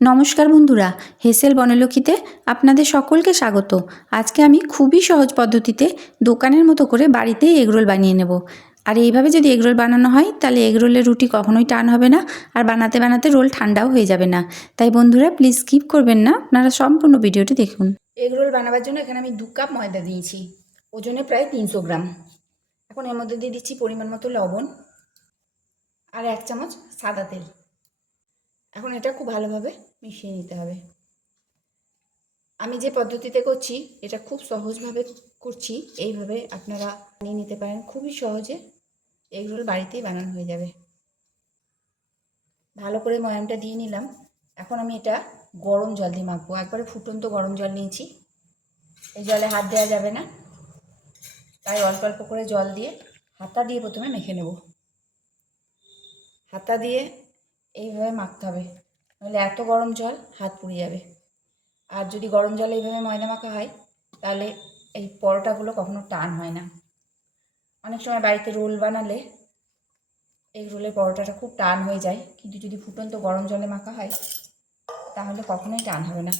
নমস্কার বন্ধুরা, হেসেল বনলক্ষীতে আপনাদের সকলকে স্বাগত। আজকে আমি খুবই সহজ পদ্ধতিতে দোকানের মতো করে বাড়িতেই এগরোল বানিয়ে নেব। আর এইভাবে যদি এগরোল বানানো হয়, তাহলে এগরোলের রুটি কখনোই টান হবে না আর বানাতে বানাতে রোল ঠান্ডাও হয়ে যাবে না। তাই বন্ধুরা প্লিজ স্কিপ করবেন না, আপনারা সম্পূর্ণ ভিডিওটি দেখুন। এগরোল বানাবার জন্য এখানে আমি দু কাপ ময়দা দিয়েছি, ওজনে প্রায় তিনশো গ্রাম। এখন এর মধ্যে দিয়ে দিচ্ছি পরিমাণ মতো লবণ আর এক চামচ সাদা তেল। এখন এটা খুব ভালোভাবে মিশিয়ে নিতে হবে। আমি যে পদ্ধতিতে করছি, এটা খুব সহজভাবে করছি, এইভাবে আপনারা বানিয়ে নিতে পারেন। খুবই সহজে এগরোল বাড়িতেই বানানো হয়ে যাবে। ভালো করে ময়ামটা দিয়ে নিলাম। এখন আমি এটা গরম জল দিয়ে মাখবো। একবারে ফুটন্ত গরম জল নিয়েছি। এই জলে হাত দেওয়া যাবে না। তাই অল্প অল্প করে জল দিয়ে হাতা দিয়ে প্রথমে মেখে নেব। হাতা দিয়ে এইভাবে মাখতে হবে। নাহলে এত গরম জল হাত পুড়ে যাবে। আর যদি গরম জলে এইভাবে ময়দা মাখা হয়, তাহলে এই পরোটাগুলো কখনো টান হয় না। অনেক সময় বাড়িতে রোল বানালে এই রোলের পরোটাটা খুব টান হয়ে যায়। কিন্তু যদি ফুটন্ত গরম জলে মাখা হয়, তাহলে কখনোই টান হবে না।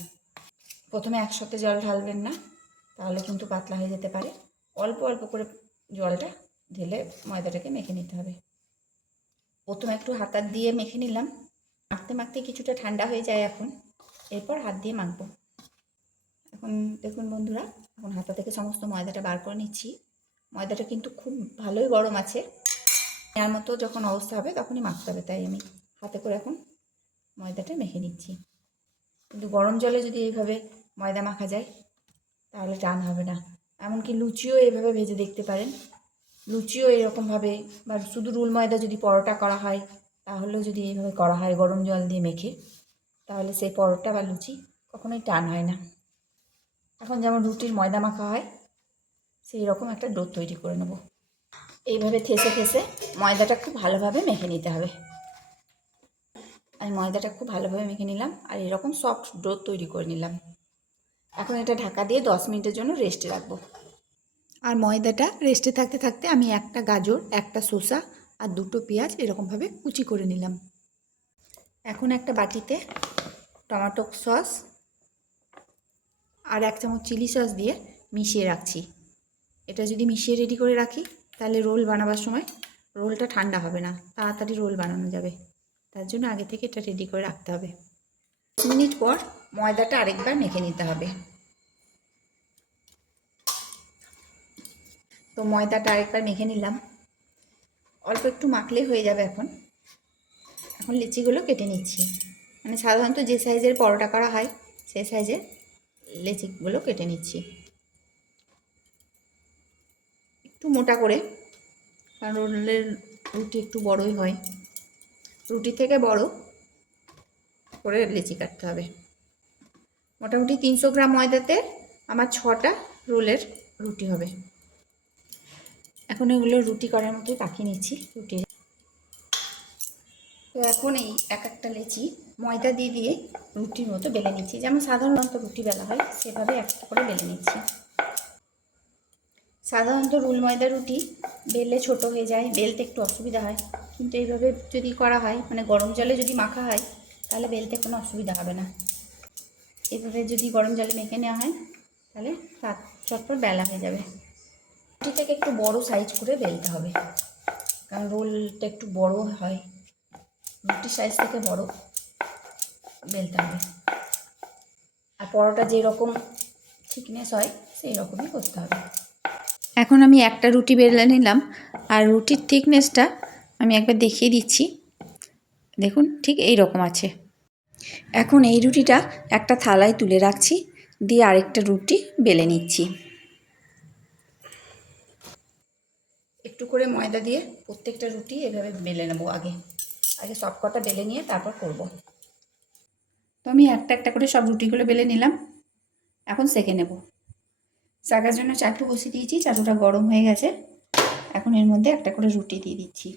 প্রথমে একসাথে জল ঢালবেন না, তাহলে কিন্তু পাতলা হয়ে যেতে পারে। অল্প অল্প করে জলটা ঢেলে ময়দাটাকে মেখে নিতে হবে। প্রথমে একটু হাতার দিয়ে মেখে নিলাম। মাখতে মাখতে কিছুটা ঠান্ডা হয়ে যায় এখন। এরপর হাত দিয়ে মাখবো। এখন দেখুন বন্ধুরা, এখন হাতা থেকে সমস্ত ময়দাটা বার করে নিচ্ছি। ময়দাটা কিন্তু খুব ভালোই গরম আছে। এর মতো যখন অবস্থা হবে তখনই মাখতে হবে, তাই আমি হাতে করে এখন ময়দাটা মেখে নিচ্ছি। কিন্তু গরম জলে যদি এইভাবে ময়দা মাখা যায়, তাহলে টান হবে না। এমনকি লুচিও এইভাবে ভেজে দেখতে পারেন। লুচিও এরকমভাবে, বা শুধু রুল ময়দা যদি পরোটা করা হয় তাহলেও যদি এইভাবে করা হয় গরম জল দিয়ে মেখে, তাহলে সেই পরোটা বা লুচি কখনোই টান হয় না। এখন যেমন রুটির ময়দা মাখা হয়, সেই রকম একটা ডো তৈরি করে নেব। এইভাবে থেসে থেসে ময়দাটা খুব ভালোভাবে মেখে নিতে হবে। আমি ময়দাটা খুব ভালোভাবে মেখে নিলাম আর এরকম সফট ডো তৈরি করে নিলাম। এখন এটা ঢাকা দিয়ে দশ মিনিটের জন্য রেস্টে রাখব। আর ময়দাটা রেস্টে থাকতে থাকতে আমি একটা গাজর, একটা শসা আর দুটো পেঁয়াজ এরকমভাবে কুচি করে নিলাম। এখন একটা বাটিতে টমেটো সস আর এক চামচ চিলি সস দিয়ে মিশিয়ে রাখছি। এটা যদি মিশিয়ে রেডি করে রাখি, তাহলে রোল বানাবার সময় রোলটা ঠান্ডা হবে না, তাড়াতাড়ি রোল বানানো যাবে। তার জন্য আগে থেকে এটা রেডি করে রাখতে হবে। মিনিট পর ময়দাটা আরেকবার মেখে নিতে হবে। তো ময়দাটা আরেকবার মেখে নিলাম। অল্প একটু মাখলেই হয়ে যাবে এখন। এখন লিচিগুলো কেটে নিচ্ছি। মানে সাধারণত যে সাইজের পরোটা করা হয় সেই সাইজের লিচিগুলো কেটে নিচ্ছি। একটু মোটা করে, কারণ রোলের রুটি একটু বড়ই হয়। রুটি থেকে বড় করে লিচি কাটতে হবে। মোটামুটি তিনশো গ্রাম ময়দাতে আমার ছটা রোলের রুটি হবে। এখন এগুলো রুটি করার মতোই পাকিয়ে নিচ্ছি, রুটি। তো এখন এই এক একটা লেচি ময়দা দিয়ে দিয়ে রুটির মতো বেলে নিচ্ছি। যেমন সাধারণত রুটি বেলা হয়, সেভাবে একটা করে বেলে নিচ্ছি। সাধারণত রুল ময়দা রুটি বেললে ছোট হয়ে যায়, বেলতে একটু অসুবিধা হয়। কিন্তু এইভাবে যদি করা হয় মানে গরম জলে যদি মাখা হয়, তাহলে বেলতে কোনো অসুবিধা হবে না। এভাবে যদি গরম জলে মেখে নেওয়া হয়, তাহলে চটপট বেলা হয়ে যাবে। রুটি থেকে একটু বড় সাইজ করে বেলতে হবে। কারণ রোলটা একটু বড় হয়। রুটির সাইজ থেকে বড় বেলতে হবে। আর পরোটা যেরকম থিকনেস হয় সেই রকমই করতে হবে। এখন আমি একটা রুটি বেলে নিলাম। আর রুটির থিকনেসটা আমি একবার দেখিয়ে দিচ্ছি। দেখুন, ঠিক এই রকম আছে। এখন এই রুটিটা একটা থালায় তুলে রাখছি। দিয়ে আরেকটা রুটি বেলে নিচ্ছি। একটু করে ময়দা দিয়ে প্রত্যেকটা রুটি এভাবে বেলে নেব আগে। আগে সব কটা বেলে নিয়ে তারপর করব। তো আমি একটা একটা করে সব রুটিগুলো বেলে নিলাম। এখন সেকে নেব। শাকার জন্য চাটু বসিয়ে দিয়েছি, চাটুটা গরম হয়ে গেছে। এখন এর মধ্যে একটা করে রুটি দিয়ে দিচ্ছি।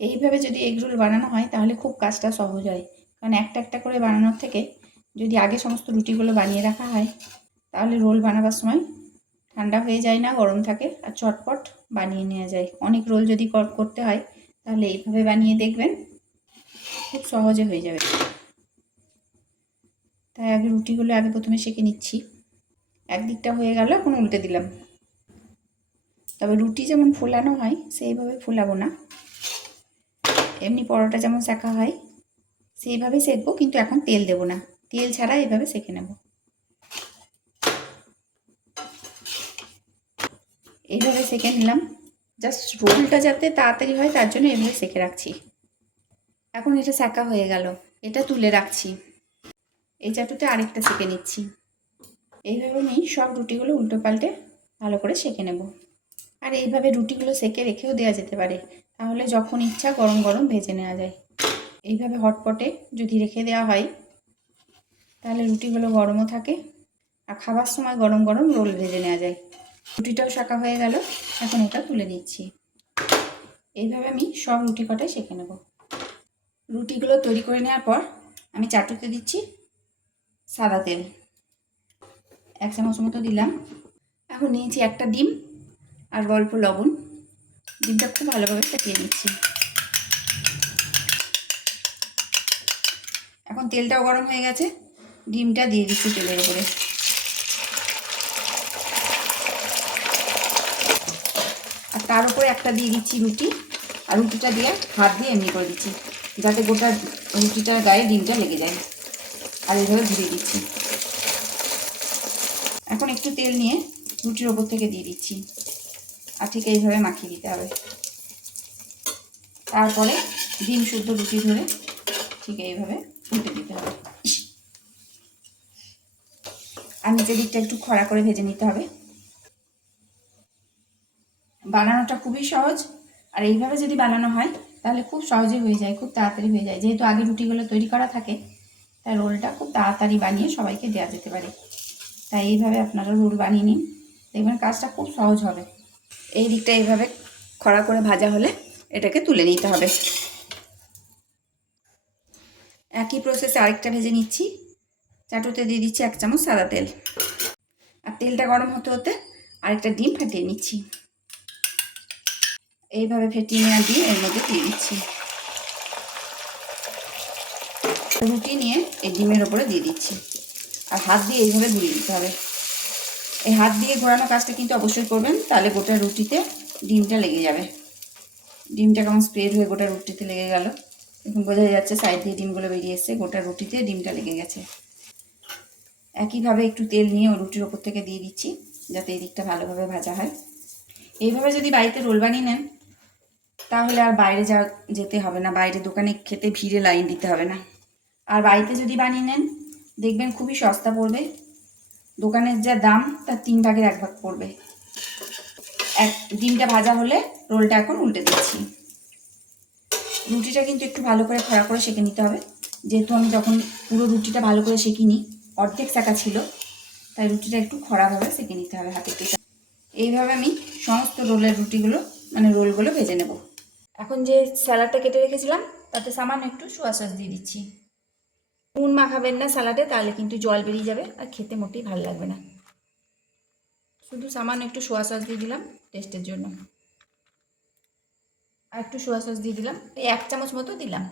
এইভাবে যদি এগ রোল বানানো হয় তাহলে খুব কাজটা সহজ হয়। কারণ একটা একটা করে বানানোর থেকে যদি আগে সমস্ত রুটিগুলো বানিয়ে রাখা হয়, তাহলে রোল বানাবার সময় ঠান্ডা হয়ে যায় না, গরম থাকে, আর চটপট বানিয়ে নেওয়া যায়। অনেক রোল যদি করতে হয়, তাহলে এইভাবে বানিয়ে দেখবেন, খুব সহজে হয়ে যাবে। তাই আগে রুটিগুলো আগে প্রথমে সেঁকে নিচ্ছি। একদিকটা হয়ে গেল, এখন উল্টে দিলাম। তবে রুটি যেমন ফোলানো হয়, সেইভাবে ফোলাবো না। এমনি পরোটা যেমন সেঁকা হয়, সেইভাবে সেঁকবো, কিন্তু এখন তেল দেবো না। তেল ছাড়া এইভাবে সেঁকে নেব। এইভাবে সেঁকে নিলাম। জাস্ট রোলটা যাতে তাড়াতাড়ি হয়, তার জন্য এভাবে সেঁকে রাখছি। এখন এটা সেঁকা হয়ে গেল। এটা তুলে রাখছি। এই চাটুতে আরেকটা সেঁকে নিচ্ছি। এইভাবে আমি সব রুটিগুলো উল্টো পাল্টে ভালো করে সেঁকে নেব। আর এইভাবে রুটিগুলো সেঁকে রেখেও দেওয়া যেতে পারে। তাহলে যখন ইচ্ছা গরম গরম ভেজে নেওয়া যায়। এইভাবে হটপটে যদি রেখে দেওয়া হয়, তাহলে রুটিগুলো গরমও থাকে। আর খাবার সময় গরম গরম রোল ভেজে নেওয়া যায়। রুটিটাও শাঁকা হয়ে গেল। এখন এটা তুলে নিচ্ছি। এইভাবে আমি সব রুটি কটাই সেঁকে নেব। রুটিগুলো তৈরি করে নেওয়ার পর আমি চাটুতে দিচ্ছি সাদা তেল। এক চামচ মতো দিলাম। এখন নিয়েছি একটা ডিম আর অল্প লবণ। ডিমটা খুব ভালোভাবে ফেটিয়ে নিচ্ছি। এখন তেলটাও গরম হয়ে গেছে। ডিমটা দিয়ে দিচ্ছি তেলের উপরে। আর তার উপরে একটা দিয়ে দিচ্ছি রুটি আর রুটিটা দিয়ে হাত দিয়ে এমনি করে দিচ্ছি, যাতে গোটা রুটিটার গায়ে ডিমটা লেগে যায়। আর এইভাবে ঘুরিয়ে দিচ্ছি। এখন একটু তেল নিয়ে রুটির ওপর থেকে দিয়ে দিচ্ছি। আর ঠিক এইভাবে মাখিয়ে দিতে হবে। তারপরে ডিম শুদ্ধ রুটি ধরে ঠিক এইভাবে উল্টে দিতে হবে। আর নিচের দিকটা একটু খরা করে ভেজে নিতে হবে। বানানোটা খুবই সহজ। আর এইভাবে যদি বানানো হয়, তাহলে খুব সহজে হয়ে যায়, খুব তাড়াতাড়ি হয়ে যায়। যেহেতু আগে রুটিগুলো তৈরি করা থাকে, তাই রোলটা খুব তাড়াতাড়ি বানিয়ে সবাইকে দেওয়া যেতে পারে। তাই এইভাবে আপনারা রোল বানিয়ে নিন। দেখবেন কাজটা খুব সহজ হবে। এই দিকটা এইভাবে খরা করে ভাজা হলে এটাকে তুলে নিতে হবে। একই প্রসেসে আরেকটা ভেজে নিচ্ছি। চাটুতে দিয়ে দিচ্ছি এক চামচ সাদা তেল। আর তেলটা গরম হতে হতে আরেকটা ডিম ফাটিয়ে নিচ্ছি। এইভাবে ফেটিয়ে নেওয়া দিয়ে এর মধ্যে দিয়ে দিচ্ছি। রুটি নিয়ে এই ডিমের ওপরে দিয়ে দিচ্ছি। আর হাত দিয়ে এইভাবে ঘুরিয়ে দিতে হবে। এই হাত দিয়ে ঘোরানো কাজটা কিন্তু অবশ্যই করবেন, তাহলে গোটা রুটিতে ডিমটা লেগে যাবে। ডিমটা কেমন স্প্রেড হয়ে গোটা রুটিতে লেগে গেল। এখন বোঝা যাচ্ছে সাইড দিয়ে ডিমগুলো বেরিয়ে এসছে, গোটা রুটিতে ডিমটা লেগে গেছে। একইভাবে একটু তেল নিয়ে রুটির ওপর থেকে দিয়ে দিচ্ছি, যাতে এই দিকটা ভালোভাবে ভাজা হয়। এইভাবে যদি বাড়িতে রোল বানিয়ে নেন তাহলে আর বাইরে যা যেতে হবে না। বাইরে দোকানে খেতে ভিড়ে লাইন দিতে হবে না। আর বাড়িতে যদি বানিয়ে নেন, দেখবেন খুবই সস্তা পড়বে। দোকানের যা দাম, তার তিন ভাগের এক ভাগ পড়বে। এক, ডিমটা ভাজা হলে রোলটা এখন উল্টে দিচ্ছি। রুটিটা কিন্তু একটু ভালো করে খরা করে সেঁকে নিতে হবে। যেহেতু আমি যখন পুরো রুটিটা ভালো করে সেঁকিনি, অর্ধেক শাঁকা ছিল, তাই রুটিটা একটু খরাভাবে সেঁকে নিতে হবে হাতে এইভাবে আমি সমস্ত রোলের রুটিগুলো মানে রোলগুলো ভেজে নেব। এখন যে স্যালাডটা কেটে রেখেছিলাম, তাতে সামান্য একটু সোয়া সস দিয়ে দিচ্ছি। নুন মাখাবেন না স্যালাডে, তাহলে কিন্তু জল বেরিয়ে যাবে আর খেতে মোটেই ভালো লাগবে না। শুধু সামান্য একটু সোয়া সস দিয়ে দিলাম টেস্টের জন্য। আর একটু সোয়া সস দিয়ে দিলাম, এই এক চামচ মতো দিলাম।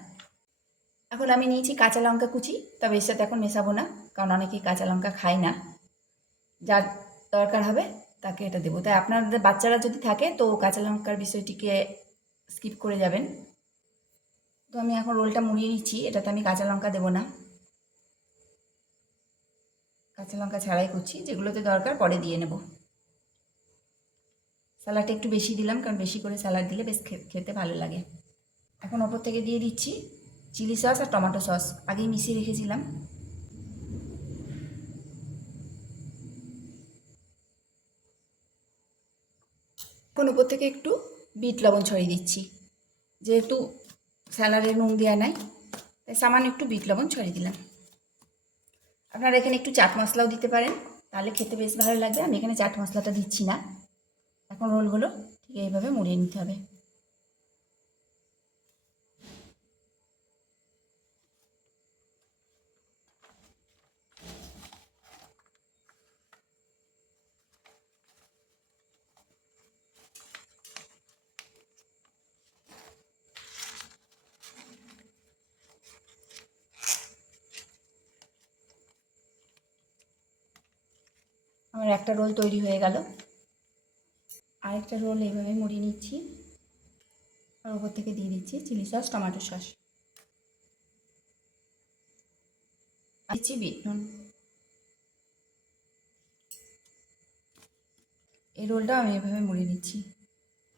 এখন আমি নিয়েছি কাঁচা লঙ্কা কুচি, তবে এর সাথে এখন মেশাবো না, কারণ অনেকেই কাঁচা লঙ্কা খায় না। যার দরকার হবে তাকে এটা দেবো। তাই আপনাদের বাচ্চারা যদি থাকে, তো কাঁচা লঙ্কার বিষয়টিকে স্কিপ করে যাবেন। তো আমি এখন রোলটা মুড়িয়ে নিচ্ছি, এটাতে আমি কাঁচা লঙ্কা দেবো না। কাঁচা লঙ্কা ছাড়াই করছি, যেগুলোতে দরকার পরে দিয়ে নেব। স্যালাডটা একটু বেশি দিলাম, কারণ বেশি করে স্যালাড দিলে বেশ খেতে ভালো লাগে। এখন ওপর থেকে দিয়ে দিচ্ছি চিলি সস আর টমেটো সস, আগেই মিশিয়ে রেখেছিলাম। এখন ওপর থেকে একটু বিট লবণ ছড়িয়ে দিচ্ছি। যেহেতু স্যালাডে নুন দেওয়া নাই, তাই সামান্য একটু বিট লবণ ছড়িয়ে দিলাম। আপনারা এখানে একটু চাট মশলাও দিতে পারেন, তাহলে খেতে বেশ ভালো লাগবে। আমি এখানে চাট মশলাটা দিচ্ছি না। এখন রোলগুলো ঠিক এইভাবে মুড়িয়ে নিতে হবে। আমার একটা রোল তৈরি হয়ে গেল। আরেকটা রোল এইভাবে মুড়িয়ে নিচ্ছি। আর ওপর থেকে দিয়ে দিচ্ছি চিলি সস, টমেটো সস। দিচ্ছি বিট নুন। এই রোলটা আমি এভাবে মুড়ে নিচ্ছি।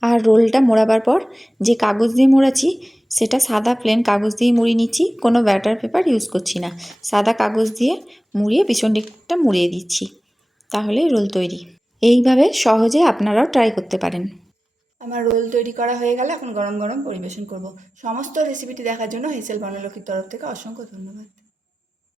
আর রোলটা মোড়াবার পর যে কাগজ দিয়ে মোড়াচ্ছি, সেটা সাদা প্লেন কাগজ দিয়ে মুড়িয়ে নিচ্ছি। কোনো ব্যাটার পেপার ইউজ করছি না। সাদা কাগজ দিয়ে মুড়িয়ে পিছন দিকটা মুড়িয়ে দিচ্ছি। তাহলেই রোল তৈরি। এইভাবে সহজে আপনারাও ট্রাই করতে পারেন। আমার রোল তৈরি করা হয়ে গেলে এখন গরম গরম পরিবেশন করব। সমস্ত রেসিপিটি দেখার জন্য হেসেল বনলক্ষীর তরফ থেকে অসংখ্য ধন্যবাদ।